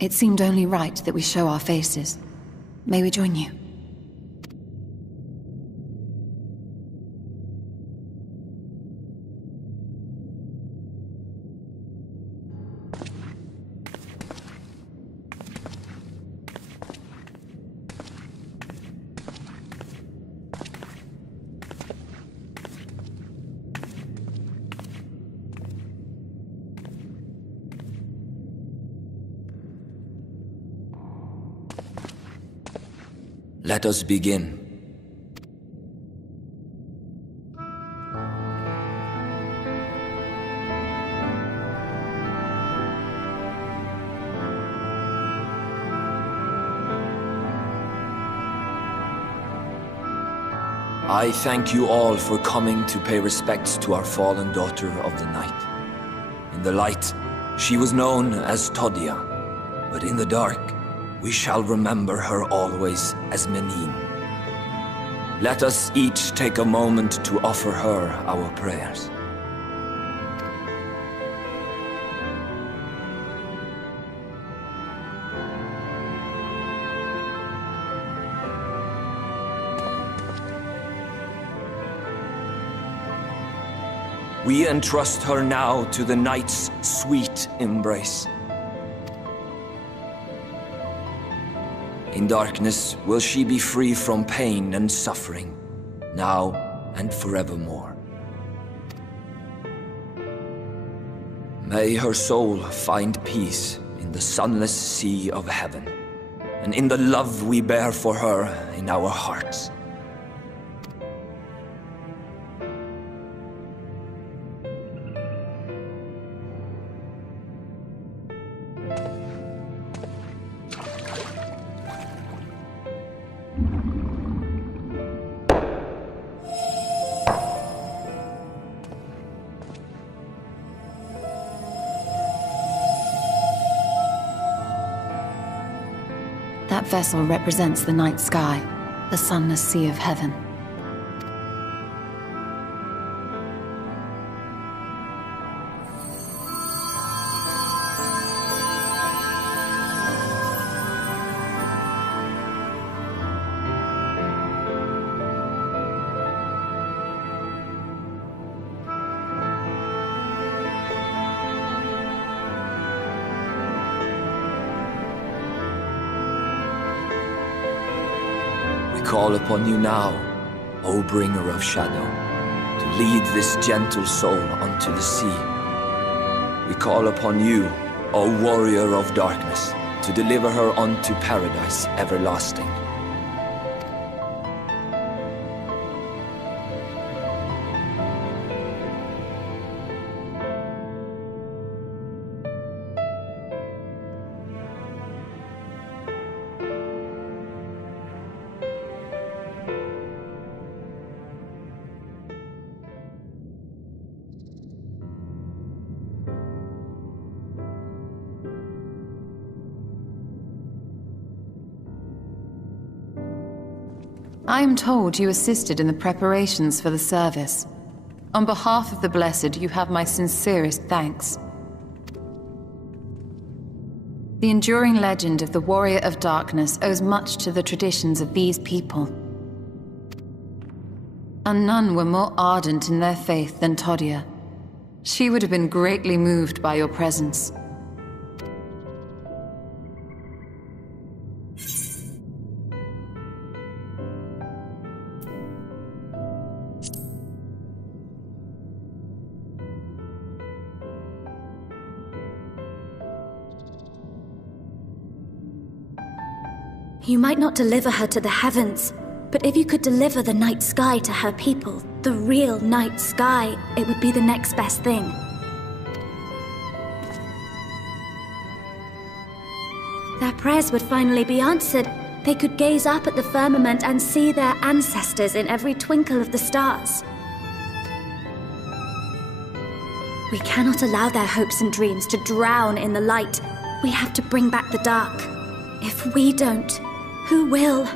It seemed only right that we show our faces. May we join you? Let us begin. I thank you all for coming to pay respects to our fallen daughter of the night. In the light, she was known as Todia, but in the dark, we shall remember her always as Menine. Let us each take a moment to offer her our prayers. We entrust her now to the night's sweet embrace. In darkness will she be free from pain and suffering, now and forevermore. May her soul find peace in the sunless sea of heaven, and in the love we bear for her in our hearts. That vessel represents the night sky, the sunless sea of heaven. Call upon you now, O bringer of shadow, to lead this gentle soul unto the sea. We call upon you, O warrior of darkness, to deliver her unto paradise everlasting. I am told you assisted in the preparations for the service. On behalf of the Blessed, you have my sincerest thanks. The enduring legend of the Warrior of Darkness owes much to the traditions of these people. And none were more ardent in their faith than Todia. She would have been greatly moved by your presence. You might not deliver her to the heavens, but if you could deliver the night sky to her people, the real night sky, it would be the next best thing. Their prayers would finally be answered. They could gaze up at the firmament and see their ancestors in every twinkle of the stars. We cannot allow their hopes and dreams to drown in the light. We have to bring back the dark. If we don't, who will?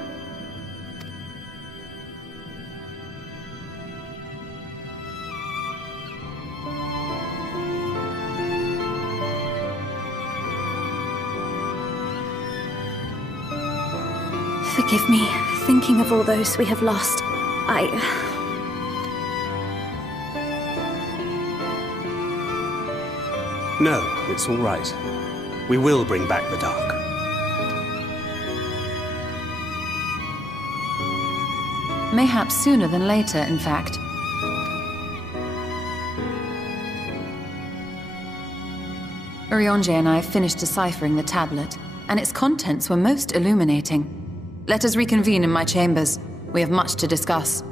Forgive me, thinking of all those we have lost. No, it's all right. We will bring back the dark. Mayhaps sooner than later, in fact. Urianger and I finished deciphering the tablet, and its contents were most illuminating. Let us reconvene in my chambers. We have much to discuss.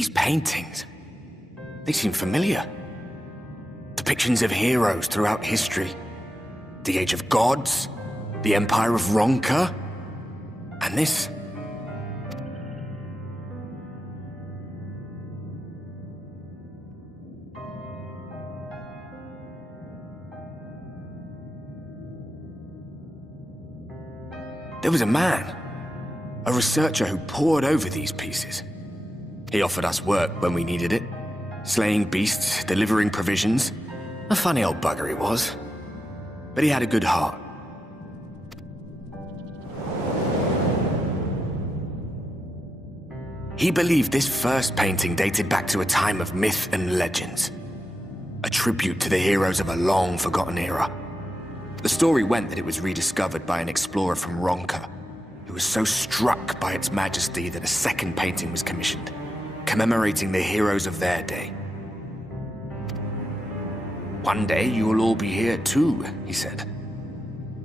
these paintings, they seem familiar. Depictions of heroes throughout history. The Age of Gods, the Empire of Ronka, and this. There was a man, a researcher who pored over these pieces. He offered us work when we needed it, slaying beasts, delivering provisions. A funny old bugger he was, but he had a good heart. He believed this first painting dated back to a time of myth and legends, a tribute to the heroes of a long-forgotten era. The story went that it was rediscovered by an explorer from Ronka, who was so struck by its majesty that a second painting was commissioned, commemorating the heroes of their day. "One day you will all be here too," he said.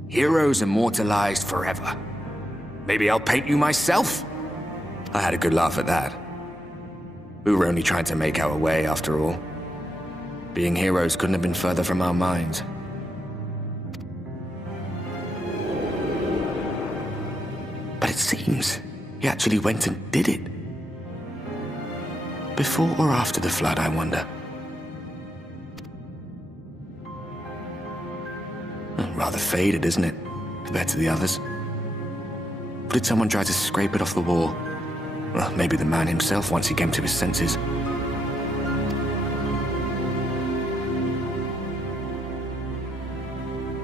"Heroes immortalized forever. Maybe I'll paint you myself." I had a good laugh at that. We were only trying to make our way after all. Being heroes couldn't have been further from our minds. But it seems he actually went and did it. Before or after the flood, I wonder. Rather faded, isn't it, compared to the others? Or did someone try to scrape it off the wall? Well, maybe the man himself once he came to his senses.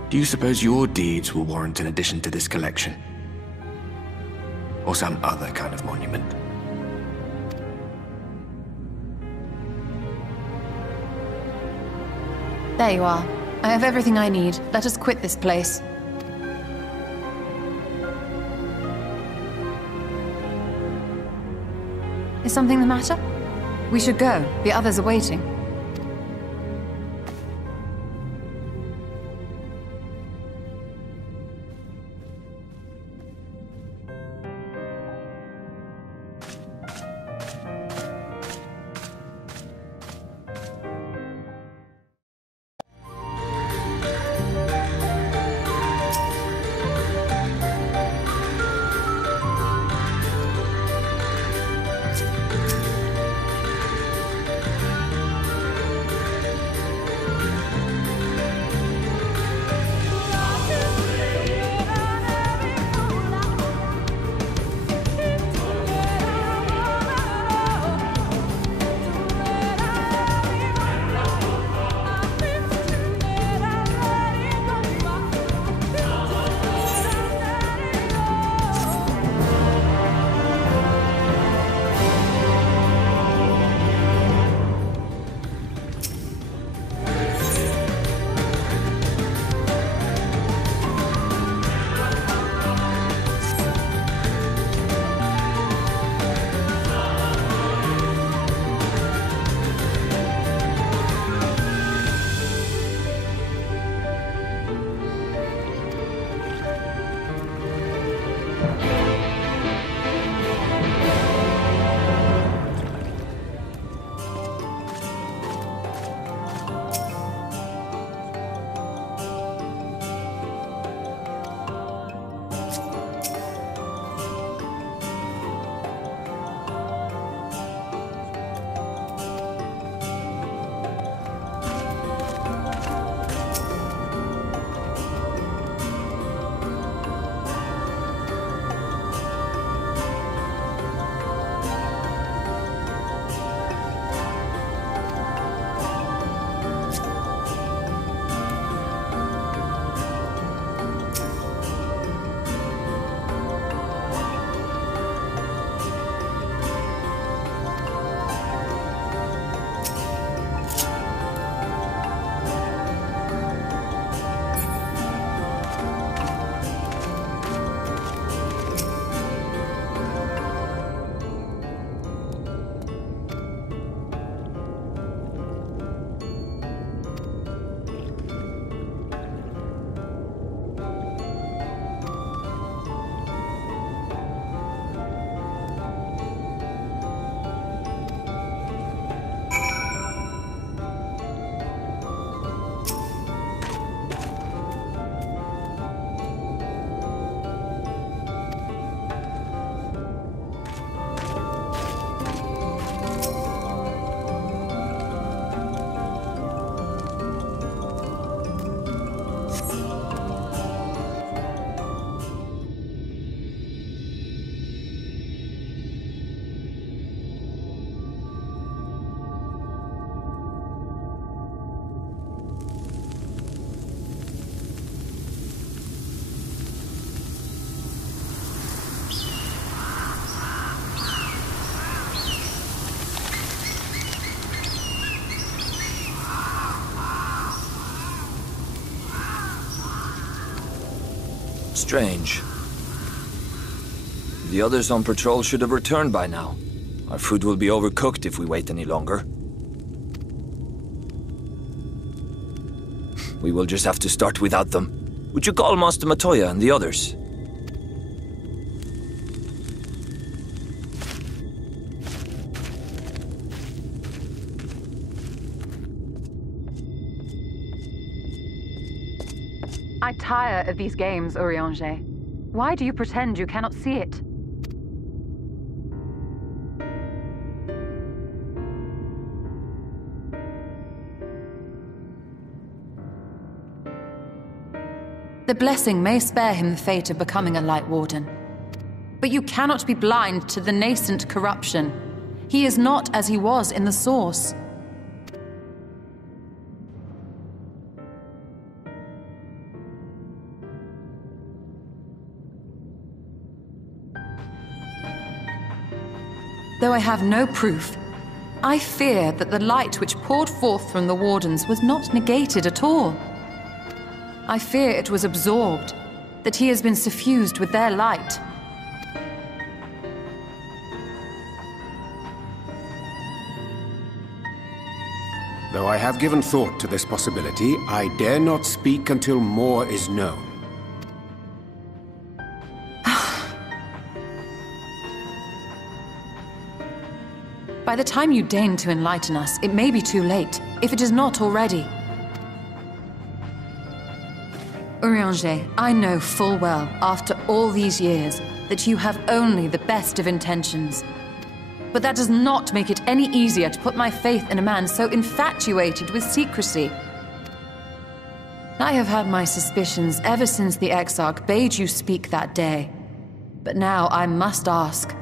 Do you suppose your deeds will warrant an addition to this collection? Or some other kind of monument? There you are. I have everything I need. Let us quit this place. Is something the matter? We should go. The others are waiting. Strange. The others on patrol should have returned by now. Our food will be overcooked if we wait any longer. We will just have to start without them. Would you call Master Matoya and the others? I tire of these games, Urianger. Why do you pretend you cannot see it? The blessing may spare him the fate of becoming a Light Warden. But you cannot be blind to the nascent corruption. He is not as he was in the Source. Though I have no proof, I fear that the light which poured forth from the Wardens was not negated at all. I fear it was absorbed, that he has been suffused with their light. Though I have given thought to this possibility, I dare not speak until more is known. By the time you deign to enlighten us, it may be too late, if it is not already. Urianger, I know full well, after all these years, that you have only the best of intentions. But that does not make it any easier to put my faith in a man so infatuated with secrecy. I have had my suspicions ever since the Exarch bade you speak that day. But now I must ask.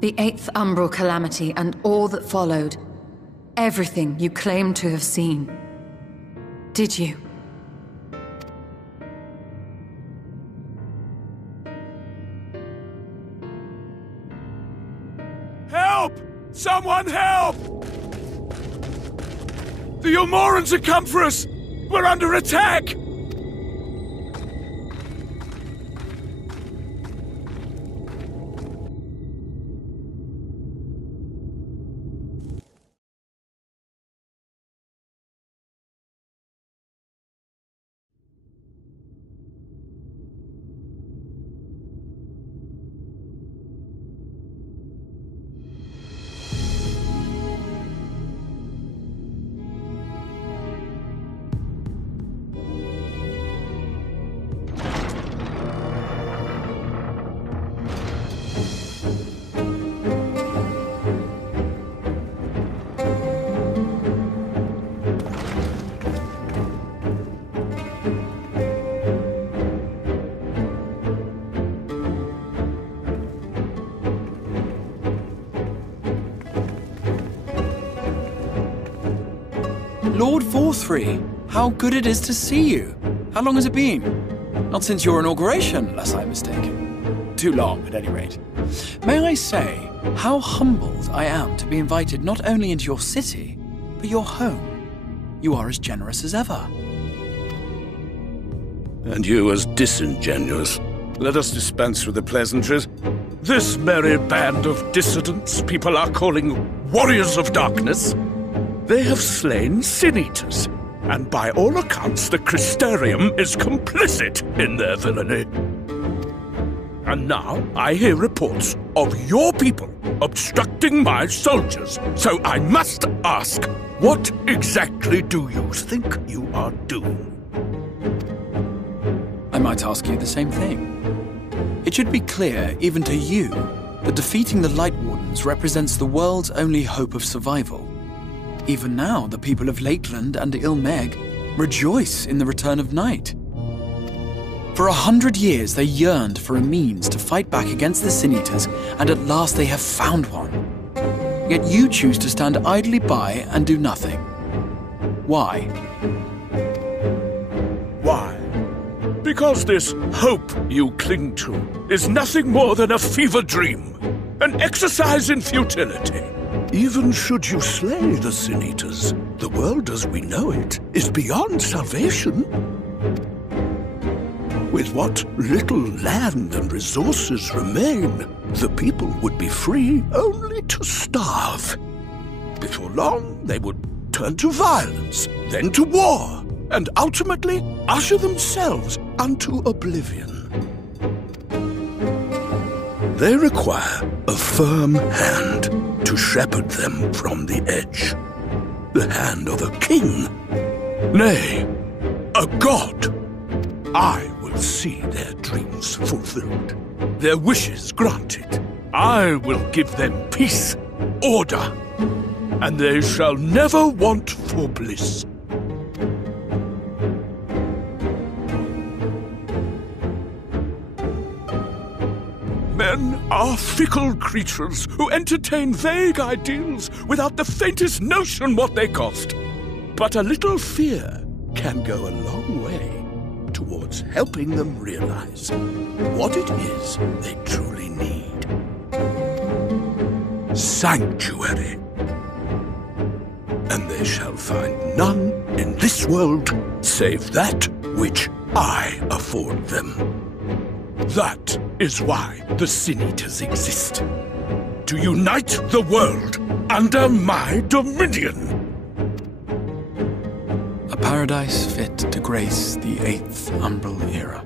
The 8th Umbral Calamity and all that followed. Everything you claim to have seen. Did you? Help! Someone help! The Umorans have come for us! We're under attack! Lord Forthry, how good it is to see you. How long has it been? Not since your inauguration, unless I'm mistaken. Too long, at any rate. May I say how humbled I am to be invited not only into your city, but your home. You are as generous as ever. And you as disingenuous. Let us dispense with the pleasantries. This merry band of dissidents people are calling Warriors of Darkness. They have slain Sin-Eaters, and by all accounts the Crystarium is complicit in their villainy. And now I hear reports of your people obstructing my soldiers, so I must ask, what exactly do you think you are doing? I might ask you the same thing. It should be clear, even to you, that defeating the Light Wardens represents the world's only hope of survival. Even now, the people of Lakeland and Ilmeg rejoice in the return of night. For 100 years, they yearned for a means to fight back against the Sin-Eaters, and at last they have found one. Yet you choose to stand idly by and do nothing. Why? Why? Because this hope you cling to is nothing more than a fever dream, an exercise in futility. Even should you slay the Sin-Eaters, the world as we know it is beyond salvation. With what little land and resources remain, the people would be free only to starve. Before long, they would turn to violence, then to war, and ultimately usher themselves unto oblivion. They require a firm hand to shepherd them from the edge. The hand of a king. Nay, a god. I will see their dreams fulfilled, their wishes granted. I will give them peace, order, and they shall never want for bliss. Men are fickle creatures who entertain vague ideals without the faintest notion what they cost. But a little fear can go a long way towards helping them realize what it is they truly need. Sanctuary. And they shall find none in this world save that which I afford them. That is why the Sin Eaters exist. To unite the world under my dominion. A paradise fit to grace the 8th Umbral Era.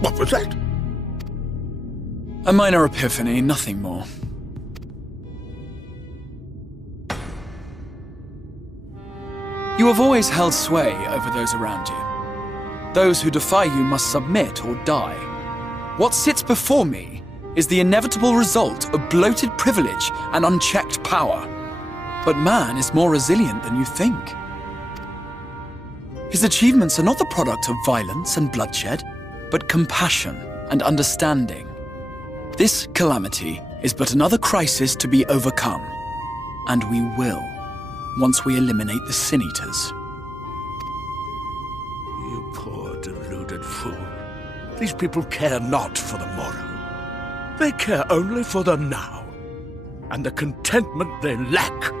What was that? A minor epiphany, nothing more. You have always held sway over those around you. Those who defy you must submit or die. What sits before me is the inevitable result of bloated privilege and unchecked power. But man is more resilient than you think. His achievements are not the product of violence and bloodshed, but compassion and understanding. This calamity is but another crisis to be overcome. And we will, once we eliminate the Sin Eaters. You poor deluded fool. These people care not for the morrow. They care only for the now. And the contentment they lack.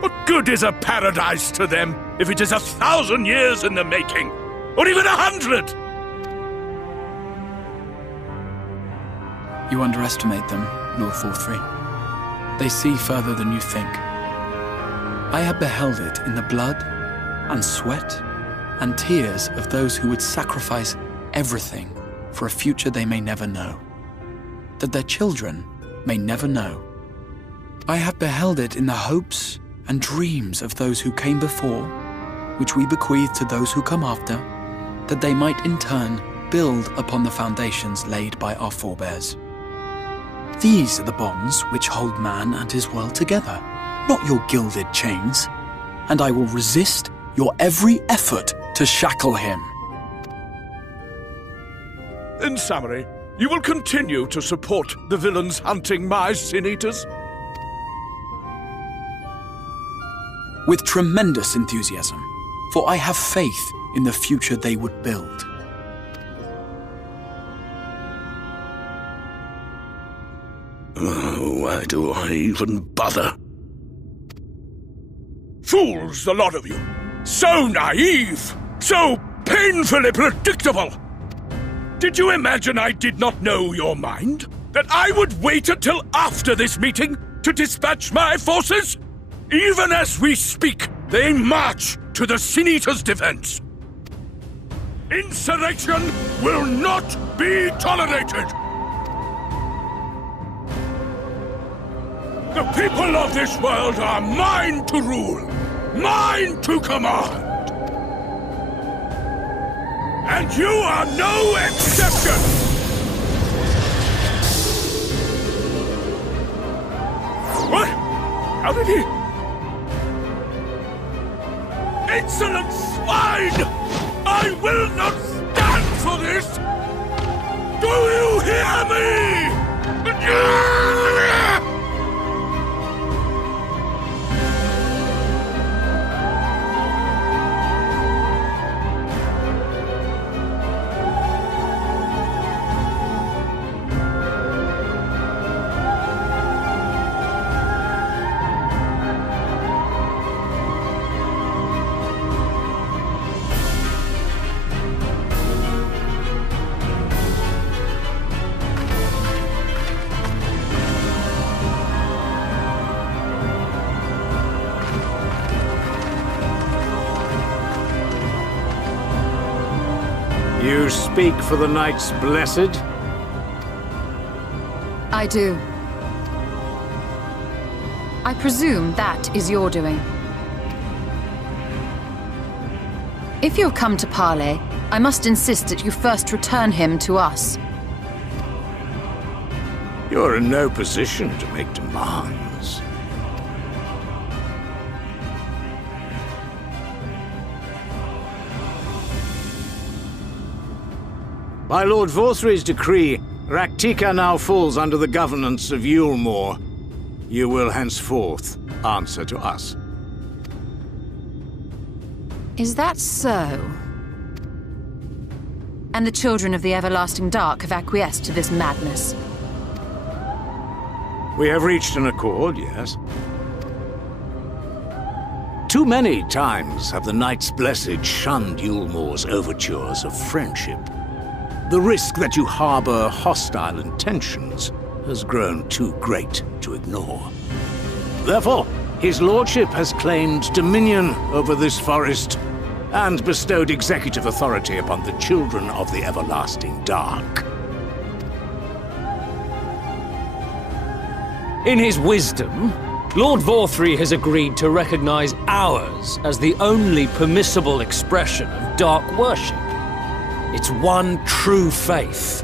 What good is a paradise to them if it is 1,000 years in the making? Or even 100? You underestimate them, Lord 4-3. They see further than you think. I have beheld it in the blood and sweat and tears of those who would sacrifice everything for a future they may never know, that their children may never know. I have beheld it in the hopes and dreams of those who came before, which we bequeath to those who come after, that they might in turn build upon the foundations laid by our forebears. These are the bonds which hold man and his world together, not your gilded chains, and I will resist your every effort to shackle him. In summary, you will continue to support the villains hunting my Sin Eaters? With tremendous enthusiasm, for I have faith in the future they would build. Oh, why do I even bother? Fools, the lot of you! So naive! So painfully predictable! Did you imagine I did not know your mind? That I would wait until after this meeting to dispatch my forces? Even as we speak, they march to the Sin Eaters' defense. Insurrection will not be tolerated! The people of this world are mine to rule, mine to command. And you are no exception! What? How did he... Insolent swine! I will not stand for this! Do you hear me? You speak for the Knights Blessed? I do. I presume that is your doing. If you have come to parley, I must insist that you first return him to us. You're in no position to make demands. By Lord Vorthry's decree, Raktika now falls under the governance of Yulmore. You will henceforth answer to us. Is that so? And the children of the Everlasting Dark have acquiesced to this madness? We have reached an accord, yes. Too many times have the Knights Blessed shunned Yulmore's overtures of friendship. The risk that you harbor hostile intentions has grown too great to ignore. Therefore, his lordship has claimed dominion over this forest and bestowed executive authority upon the children of the Everlasting Dark. In his wisdom, Lord Vorthry has agreed to recognize ours as the only permissible expression of dark worship. It's one true faith.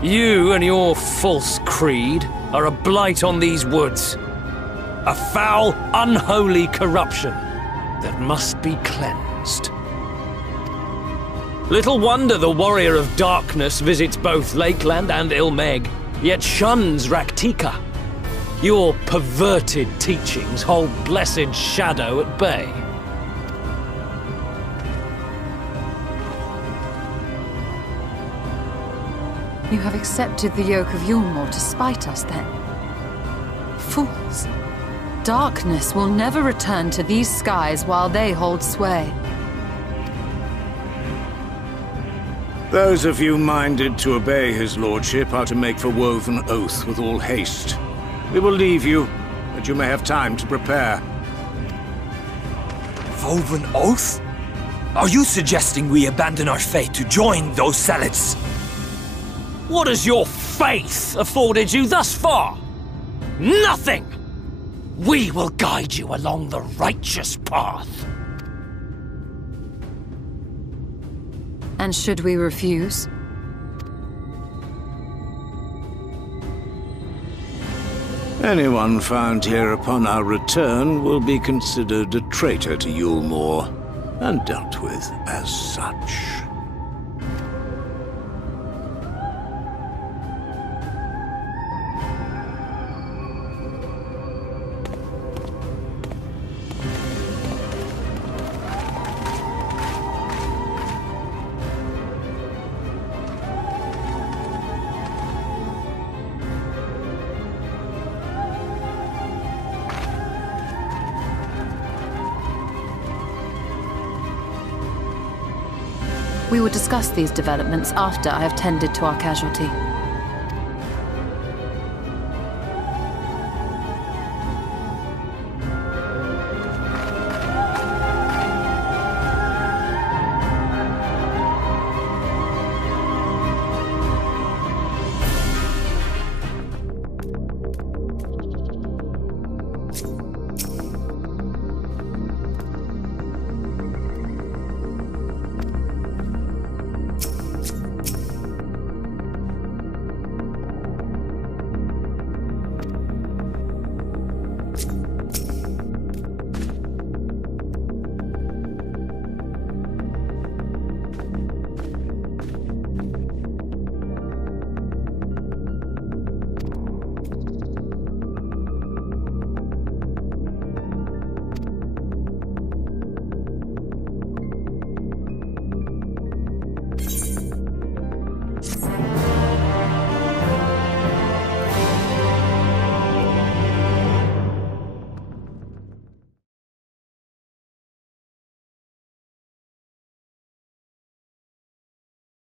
You and your false creed are a blight on these woods. A foul, unholy corruption that must be cleansed. Little wonder the Warrior of Darkness visits both Lakeland and Ilmeg, yet shuns Raktika. Your perverted teachings hold blessed Shadow at bay. You have accepted the yoke of Yulmore to spite us, then? Fools. Darkness will never return to these skies while they hold sway. Those of you minded to obey his lordship are to make for Woven Oath with all haste. We will leave you, that you may have time to prepare. Woven Oath? Are you suggesting we abandon our faith to join those zealots? What has your faith afforded you thus far? Nothing! We will guide you along the righteous path. And should we refuse? Anyone found here upon our return will be considered a traitor to Yulmore, and dealt with as such. We will discuss these developments after I have tended to our casualty.